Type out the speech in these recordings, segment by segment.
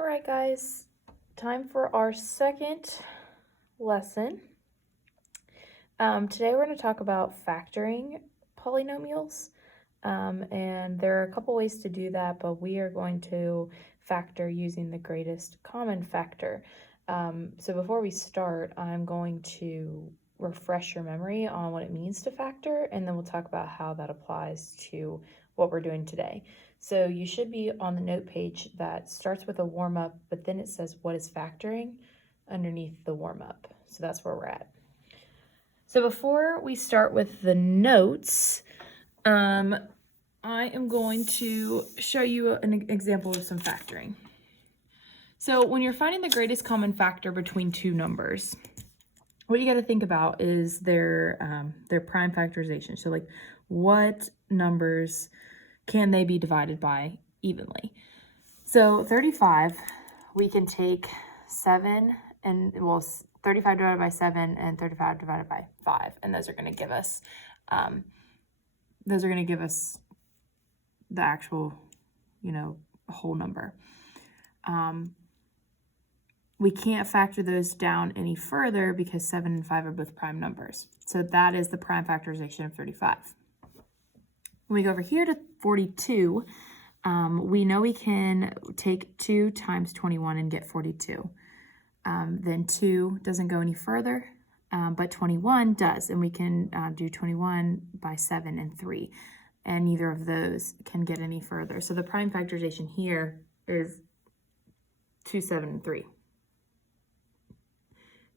All right, guys, time for our second lesson. Today we're going to talk about factoring polynomials, and there are a couple ways to do that, but we are going to factor using the greatest common factor. So before we start, I'm going to refresh your memory on what it means to factor, and then we'll talk about how that applies to what we're doing today. So you should be on the note page that starts with a warm-up, but then it says what is factoring underneath the warm-up. So that's where we're at. So before we start with the notes, I am going to show you an example of some factoring. So when you're finding the greatest common factor between two numbers, what you got to think about is their prime factorization. So like, what numbers can they be divided by evenly? So 35, we can take 7 and, well, 35 divided by 7 and 35 divided by 5, and those are going to give us the actual, whole number. We can't factor those down any further because 7 and 5 are both prime numbers. So that is the prime factorization of 35. When we go over here to 42, we know we can take 2 times 21 and get 42. Then 2 doesn't go any further, but 21 does, and we can do 21 by 7 and 3, and neither of those can get any further. So the prime factorization here is 2, 7, and 3.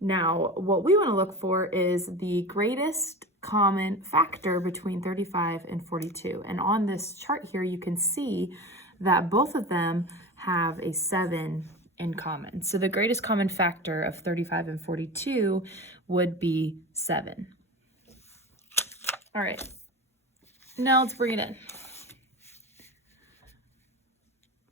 Now, what we want to look for is the greatest common factor between 35 and 42. And on this chart here, you can see that both of them have a 7 in common. So the greatest common factor of 35 and 42 would be 7. All right, now let's bring it in.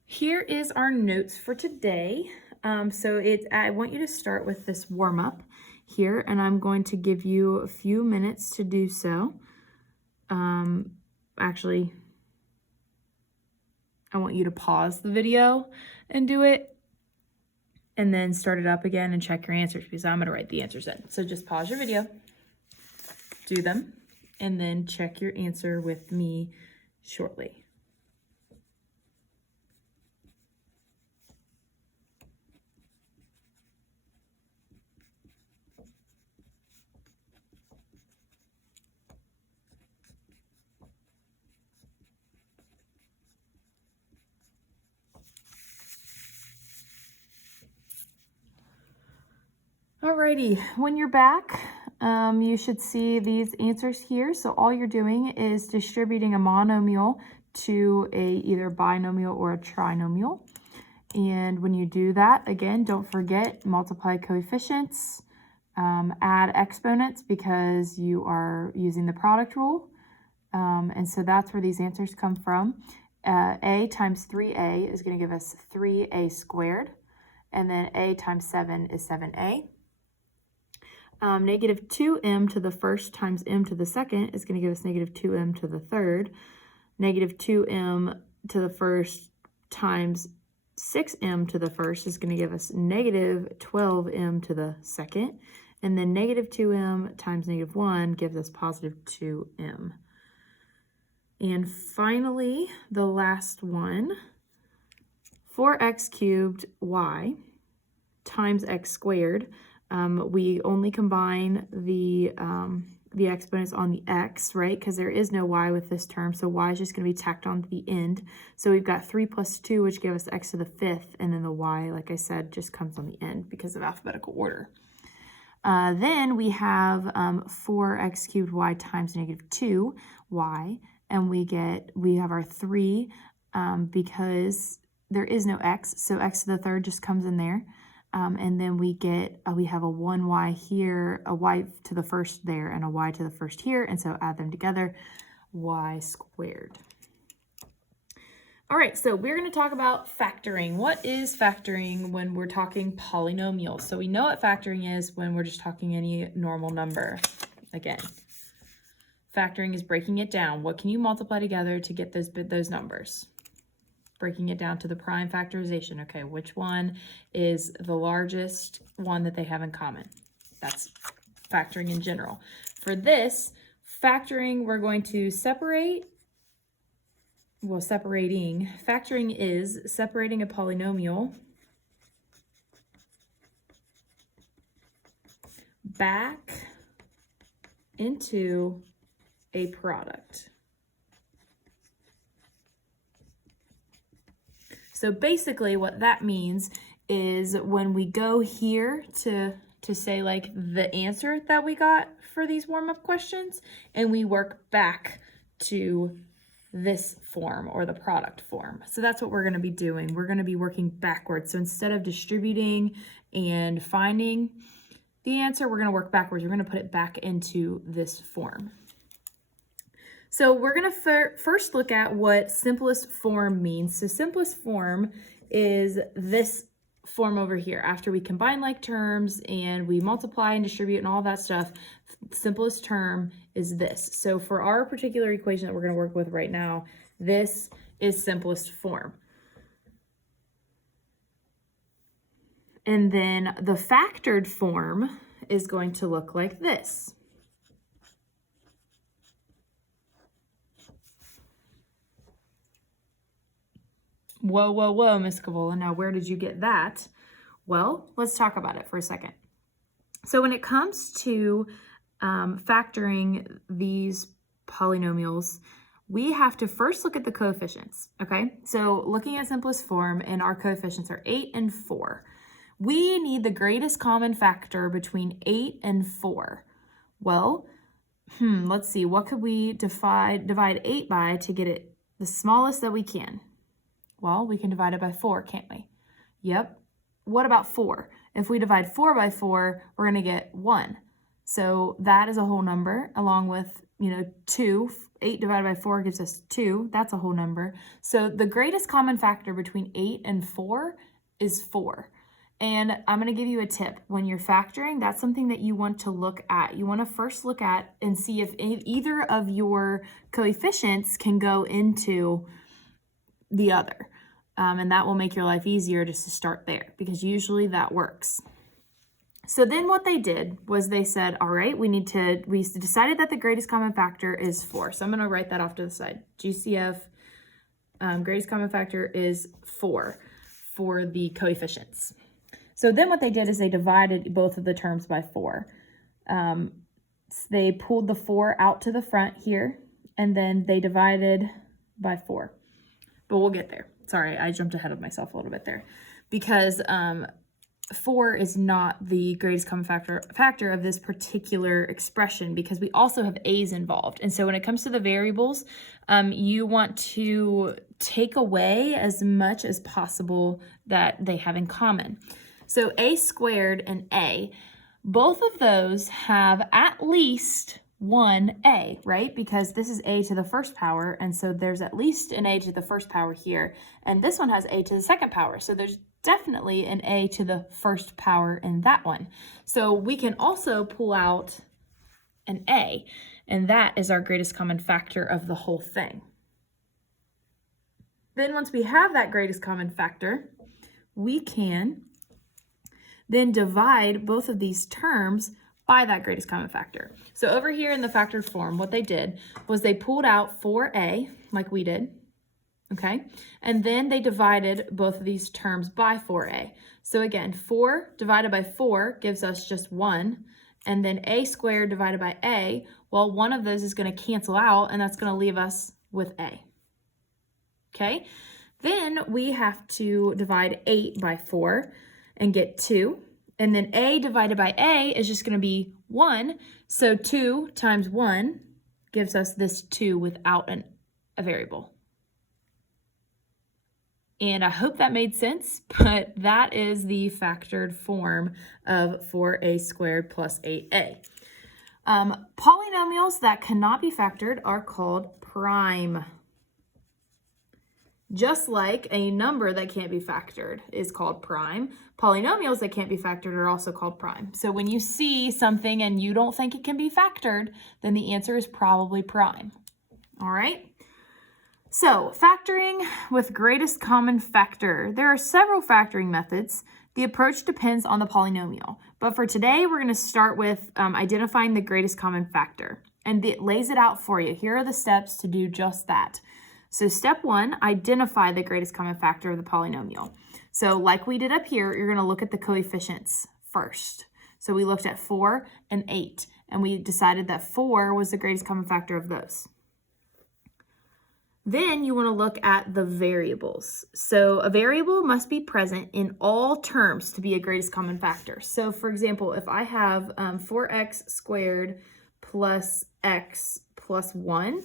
Here is our notes for today. I want you to start with this warm-up here, and I'm going to give you a few minutes to do so. Actually, I want you to pause the video and do it, and then start it up again and check your answers, because I'm going to write the answers in. So just pause your video, do them, and then check your answer with me shortly. Alrighty, when you're back, you should see these answers here. So all you're doing is distributing a monomial to either binomial or a trinomial. And when you do that, again, don't forget, multiply coefficients, add exponents because you are using the product rule. And so that's where these answers come from. A times 3a is going to give us 3a squared. And then a times 7 is 7a. Negative 2m to the first times m to the second is going to give us negative 2m to the third. Negative 2m to the first times 6m to the first is going to give us negative 12m to the second. And then negative 2m times negative 1 gives us positive 2m. And finally, the last one, 4x cubed y times x squared. We only combine the exponents on the x, right? Because there is no y with this term, so y is just going to be tacked on to the end. So we've got 3 plus 2, which gives us x to the 5th, and then the y, like I said, just comes on the end because of alphabetical order. Then we have 4x cubed y times negative 2y, and we have our 3 because there is no x, so x to the third just comes in there. And then we have a 1y here, a y to the first there, and a y to the first here, and so add them together, y squared. All right, so we're going to talk about factoring. What is factoring when we're talking polynomials? So we know what factoring is when we're just talking any normal number. Again, factoring is breaking it down. What can you multiply together to get those numbers? breaking it down to the prime factorization. Okay, which one is the largest one that they have in common? That's factoring in general. For this, factoring, we're going to separate, well, separating. Factoring is separating a polynomial back into a product. So basically what that means is when we go here to say like the answer that we got for these warm-up questions, and we work back to this form or the product form. So that's what we're going to be doing. We're going to be working backwards. So instead of distributing and finding the answer, we're going to work backwards. We're going to put it back into this form. So we're going to first look at what simplest form means. So simplest form is this form over here. After we combine like terms and we multiply and distribute and all that stuff, simplest term is this. So for our particular equation that we're going to work with right now, this is simplest form. And then the factored form is going to look like this. Whoa, whoa, whoa, Miss Cavola. Now, where did you get that? Well, let's talk about it for a second. So when it comes to factoring these polynomials, we have to first look at the coefficients, okay? So looking at simplest form, and our coefficients are 8 and 4. We need the greatest common factor between 8 and 4. Well, let's see. What could we divide 8 by to get it the smallest that we can? Well, we can divide it by 4, can't we? Yep. What about 4? If we divide 4 by 4, we're going to get 1. So that is a whole number, along with, 2. 8 divided by 4 gives us 2. That's a whole number. So the greatest common factor between 8 and 4 is 4. And I'm going to give you a tip. When you're factoring, that's something that you want to look at. You want to first look at and see if either of your coefficients can go into the other. And that will make your life easier just to start there, because usually that works. So then what they did was they said, all right, we decided that the greatest common factor is 4. So I'm going to write that off to the side. GCF greatest common factor is 4 for the coefficients. So then what they did is they divided both of the terms by 4. They pulled the 4 out to the front here, and then they divided by 4. But we'll get there. Sorry, I jumped ahead of myself a little bit there, because 4 is not the greatest common factor of this particular expression, because we also have a's involved. And so when it comes to the variables, you want to take away as much as possible that they have in common. So a squared and a, both of those have at least one a, right? Because this is a to the first power, and so there's at least an a to the first power here. And this one has a to the second power, so there's definitely an a to the first power in that one. So we can also pull out an a, and that is our greatest common factor of the whole thing. Then once we have that greatest common factor, we can then divide both of these terms by that greatest common factor. So over here in the factored form, what they did was they pulled out 4a, like we did, okay? And then they divided both of these terms by 4a. So again, 4 divided by 4 gives us just 1, and then a squared divided by a, well, one of those is going to cancel out, and that's going to leave us with a, okay? Then we have to divide 8 by 4 and get 2. And then a divided by a is just going to be 1. So 2 times 1 gives us this 2 without a variable. And I hope that made sense, but that is the factored form of 4a squared plus 8a. Polynomials that cannot be factored are called prime. Just like a number that can't be factored is called prime, polynomials that can't be factored are also called prime. So when you see something and you don't think it can be factored, then the answer is probably prime. All right? So, factoring with greatest common factor. There are several factoring methods. The approach depends on the polynomial. But for today, we're going to start with identifying the greatest common factor. And it lays it out for you. Here are the steps to do just that. So step 1, identify the greatest common factor of the polynomial. So like we did up here, you're going to look at the coefficients first. So we looked at 4 and 8, and we decided that 4 was the greatest common factor of those. Then you want to look at the variables. So a variable must be present in all terms to be a greatest common factor. So for example, if I have 4x squared plus x plus 1,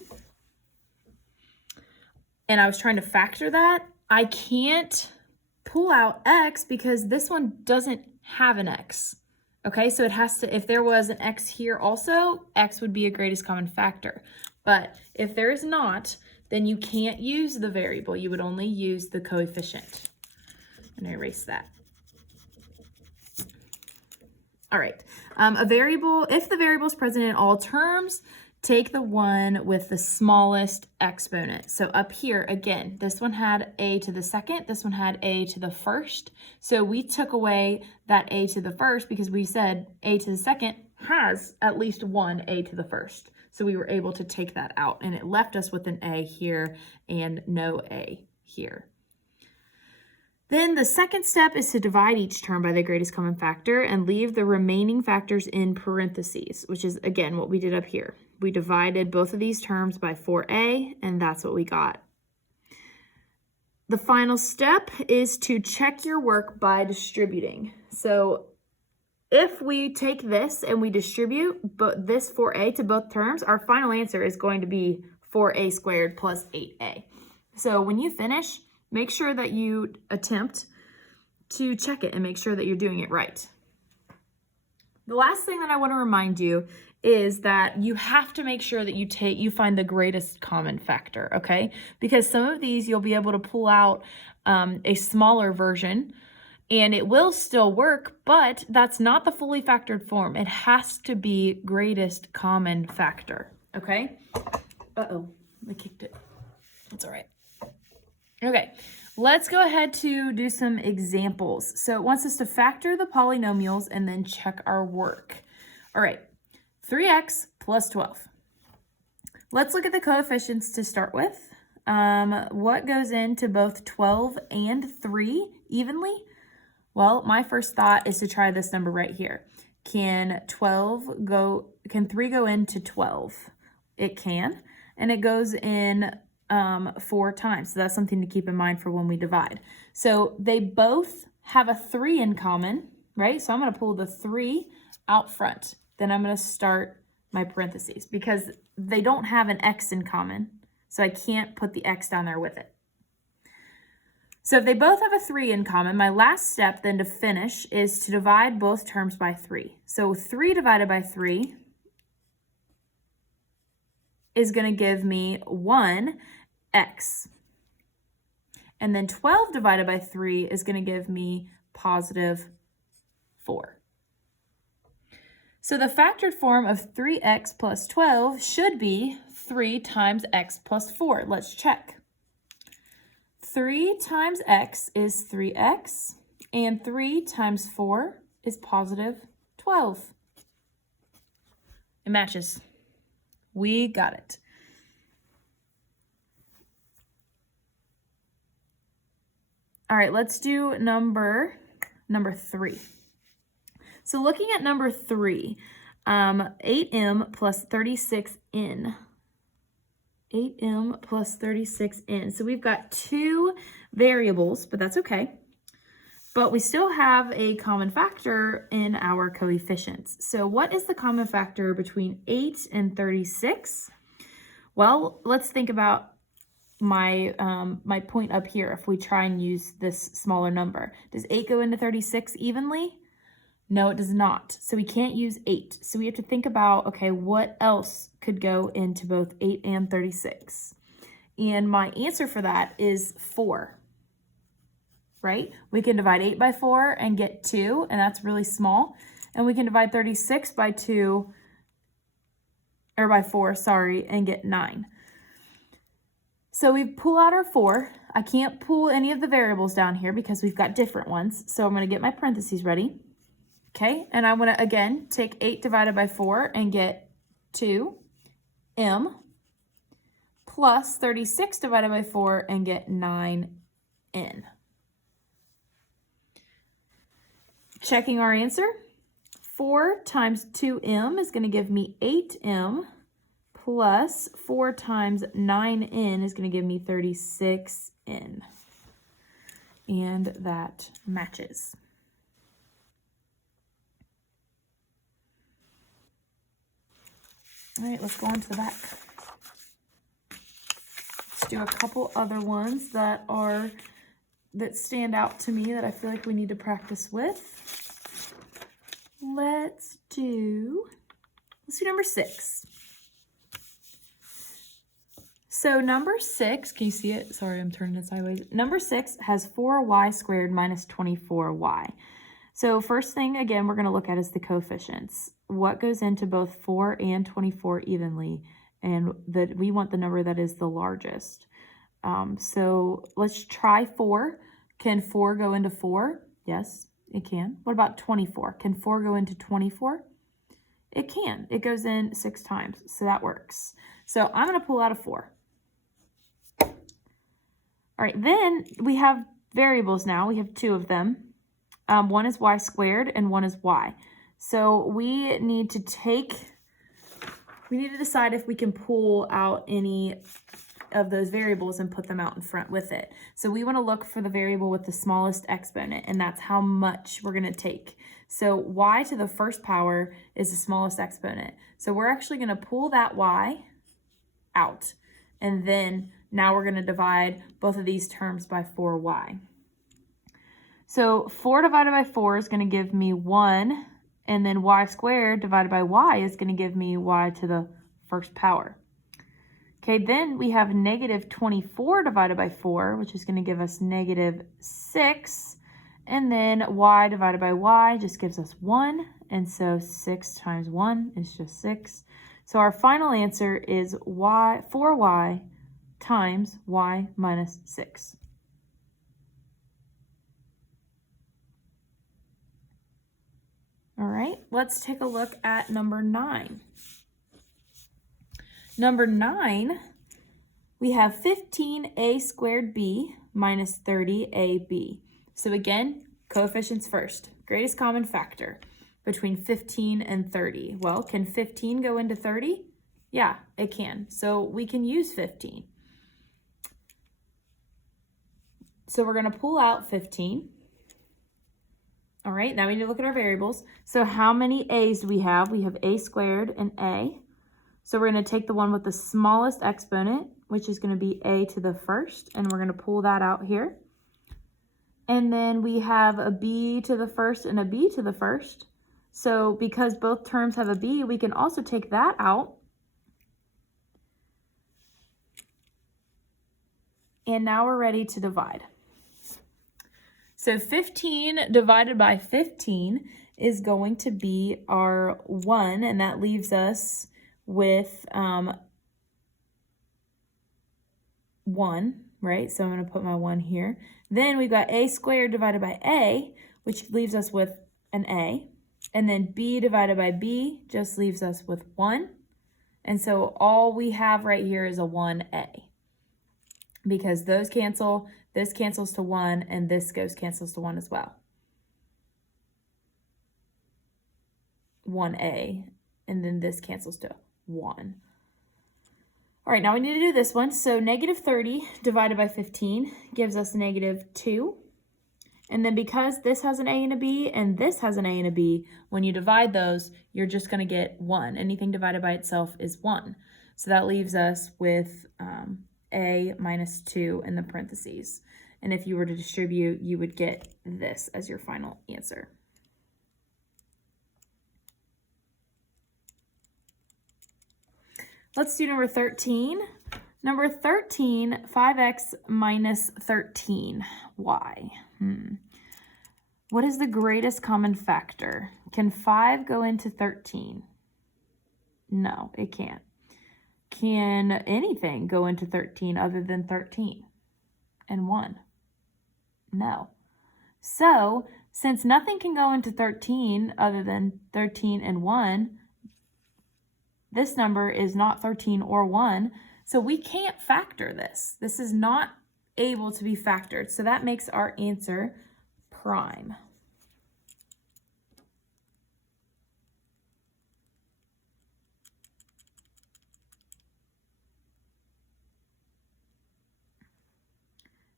and I was trying to factor that, I can't pull out x because this one doesn't have an x. Okay, so it has to, if there was an x here also, x would be a greatest common factor. But if there is not, then you can't use the variable. You would only use the coefficient. I'm going to erase that. All right. A variable, if the variable is present in all terms, take the one with the smallest exponent. So up here, again, this one had a to the second, this one had a to the first. So we took away that a to the first because we said a to the second has at least one a to the first. So we were able to take that out, and it left us with an a here and no a here. Then the second step is to divide each term by the greatest common factor and leave the remaining factors in parentheses, which is, again, what we did up here. We divided both of these terms by 4a, and that's what we got. The final step is to check your work by distributing. So if we take this and we distribute this 4a to both terms, our final answer is going to be 4a squared plus 8a. So when you finish, make sure that you attempt to check it and make sure that you're doing it right. The last thing that I want to remind you is that you have to make sure that you find the greatest common factor, okay? Because some of these you'll be able to pull out a smaller version, and it will still work, but that's not the fully factored form. It has to be greatest common factor, okay? Uh-oh, I kicked it. That's all right. Okay, let's go ahead to do some examples. So it wants us to factor the polynomials and then check our work. All right, 3x plus 12. Let's look at the coefficients to start with. What goes into both 12 and 3 evenly? Well, my first thought is to try this number right here. Can 3 go into 12? It can, and it goes in 4 times. So that's something to keep in mind for when we divide. So they both have a 3 in common, right? So I'm going to pull the 3 out front. Then I'm going to start my parentheses because they don't have an x in common. So I can't put the x down there with it. So if they both have a 3 in common, my last step then to finish is to divide both terms by 3. So 3 divided by 3 is going to give me 1x. And then 12 divided by 3 is going to give me positive 4. So the factored form of 3x plus 12 should be 3 times x plus 4. Let's check. 3 times x is 3x, and 3 times 4 is positive 12. It matches. We got it. All right, let's do number 3. So looking at number 3, 8m plus 36n. 8m plus 36n. So we've got 2 variables, but that's okay. But we still have a common factor in our coefficients. So what is the common factor between 8 and 36? Well, let's think about my point up here. If we try and use this smaller number, does 8 go into 36 evenly? No, it does not. So we can't use 8. So we have to think about, okay, what else could go into both 8 and 36? And my answer for that is 4, right? We can divide 8 by 4 and get 2, and that's really small. And we can divide 36 by 2, or by 4, sorry, and get 9. So we pull out our 4. I can't pull any of the variables down here because we've got different ones. So I'm going to get my parentheses ready. Okay, and I want to, again, take 8 divided by 4 and get 2m plus 36 divided by 4 and get 9n. Checking our answer. 4 times 2m is going to give me 8m plus 4 times 9n is going to give me 36n. And that matches. All right, let's go on to the back. Let's do a couple other ones that stand out to me that I feel like we need to practice with. Let's do number 6. So number 6, can you see it? Sorry, I'm turning it sideways. Number 6 has 4y squared minus 24y. So first thing, again, we're going to look at is the coefficients. What goes into both 4 and 24 evenly? And we want the number that is the largest. So let's try 4. Can 4 go into 4? Yes, it can. What about 24? Can 4 go into 24? It can. It goes in 6 times, so that works. So I'm going to pull out a 4. All right, then we have variables now. We have 2 of them. One is y squared and one is y. So we need to decide if we can pull out any of those variables and put them out in front with it. So we want to look for the variable with the smallest exponent, and that's how much we're going to take. So y to the first power is the smallest exponent. So we're actually going to pull that y out, and then now we're going to divide both of these terms by 4y. So 4 divided by 4 is going to give me 1, and then y squared divided by y is going to give me y to the first power. Okay, then we have negative 24 divided by 4, which is going to give us negative 6. And then y divided by y just gives us 1. And so 6 times 1 is just 6. So our final answer is 4y times y minus 6. All right, let's take a look at number 9. Number 9, we have 15a squared b minus 30ab. So again, coefficients first. Greatest common factor between 15 and 30. Well, can 15 go into 30? Yeah, it can. So we can use 15. So we're going to pull out 15. All right, now we need to look at our variables. So how many a's do we have? We have a squared and a. So we're going to take the one with the smallest exponent, which is going to be a to the first, and we're going to pull that out here. And then we have a b to the first and a b to the first. So because both terms have a b, we can also take that out. And now we're ready to divide. So 15 divided by 15 is going to be our 1, and that leaves us with 1, right? So I'm going to put my 1 here. Then we've got a squared divided by a, which leaves us with an a. And then b divided by b just leaves us with 1. And so all we have right here is a 1a. Because those cancel, this cancels to 1, and this cancels to 1 as well. 1a, and then this cancels to 1. All right, now we need to do this one. So negative 30 divided by 15 gives us negative 2. And then because this has an a and a b, and this has an a and a b, when you divide those, you're just going to get 1. Anything divided by itself is 1. So that leaves us with a minus 2 in the parentheses. And if you were to distribute, you would get this as your final answer. Let's do number 13. Number 13, 5x minus 13y. What is the greatest common factor? Can 5 go into 13? No, it can't. can anything go into 13 other than 13 and 1? No. So, since nothing can go into 13 other than 13 and 1, this number is not 13 or 1, so we can't factor this. This is not able to be factored, so that makes our answer prime.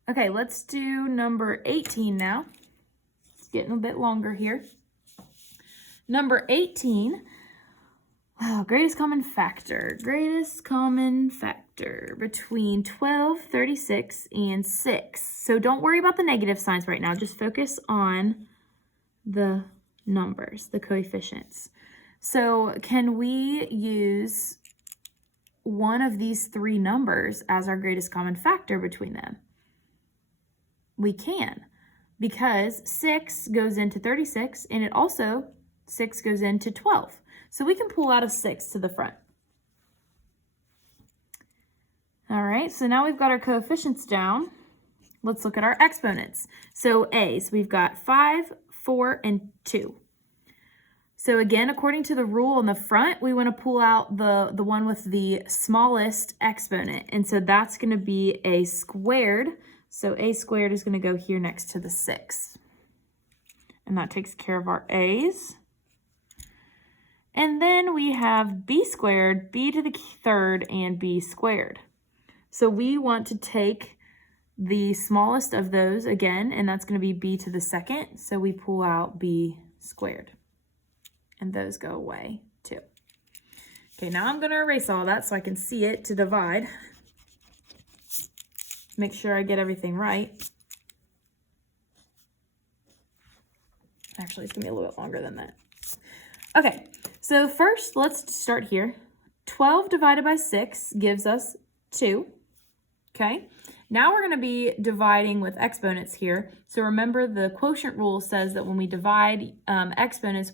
Okay, let's do number 18 now. It's getting a bit longer here. Number 18, greatest common factor. Greatest common factor between 12, 36, and 6. So don't worry about the negative signs right now. Just focus on the numbers, the coefficients. So can we use one of these three numbers as our greatest common factor between them? We can, because 6 goes into 36, and it also, 6 goes into 12. So we can pull out a 6 to the front. All right, so now we've got our coefficients down. Let's look at our exponents. So A's, we've got 5, 4, and 2. So again, according to the rule on the front, we want to pull out the one with the smallest exponent. And so that's going to be a squared. So a squared is going to go here next to the 6. And that takes care of our A's. And then we have b squared, b to the third, and b squared. So we want to take the smallest of those again, and that's going to be b to the second. So we pull out b squared. And those go away too. Okay, now I'm going to erase all that so I can see it to divide. Make sure I get everything right. Actually, it's going to be a little bit longer than that. Okay, so first let's start here. 12 divided by 6 gives us 2. Okay, now we're going to be dividing with exponents here. So remember, the quotient rule says that when we divide exponents,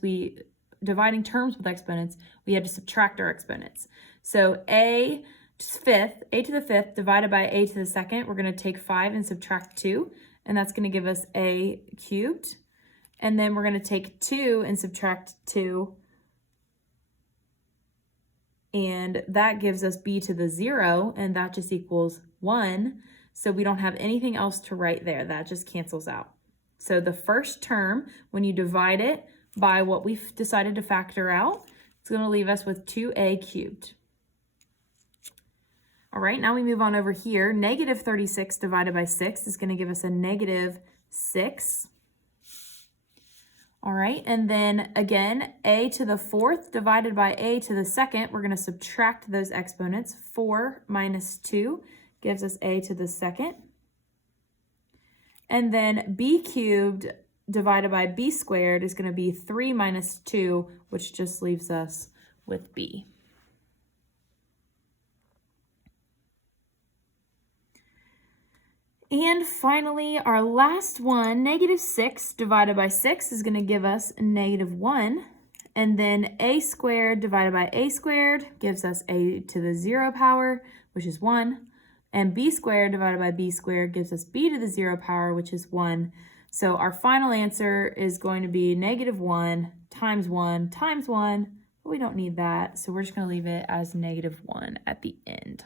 dividing terms with exponents, we have to subtract our exponents. So a to the fifth divided by a to the second, we're going to take 5 and subtract 2, and that's going to give us a cubed. And then we're going to take 2 and subtract 2, and that gives us b to the 0, and that just equals 1. So we don't have anything else to write there. That just cancels out. So the first term, when you divide it by what we've decided to factor out, it's going to leave us with 2a cubed. All right, now we move on over here. Negative 36 divided by 6 is going to give us a negative 6. All right, and then again, a to the fourth divided by a to the second, we're going to subtract those exponents. 4 minus 2 gives us a to the second. And then b cubed divided by b squared is going to be 3 minus 2, which just leaves us with b. And finally, our last one, negative 6 divided by 6 is going to give us negative 1. And then a squared divided by a squared gives us a to the 0 power, which is 1. And b squared divided by b squared gives us b to the 0 power, which is 1. So our final answer is going to be negative 1 times 1 times 1. But we don't need that, so we're just going to leave it as negative 1 at the end.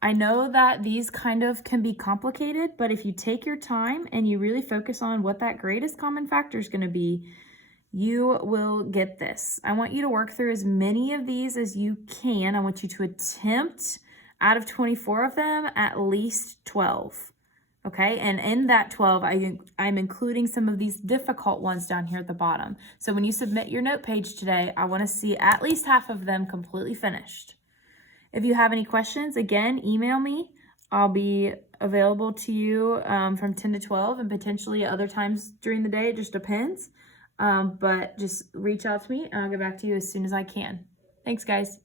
I know that these kind of can be complicated, but if you take your time and you really focus on what that greatest common factor is going to be, you will get this. I want you to work through as many of these as you can. I want you to attempt, out of 24 of them, at least 12. Okay, and in that 12, I'm including some of these difficult ones down here at the bottom. So when you submit your note page today, I want to see at least half of them completely finished. If you have any questions, again, email me. I'll be available to you from 10 to 12 and potentially other times during the day. It just depends. But just reach out to me and I'll get back to you as soon as I can. Thanks, guys.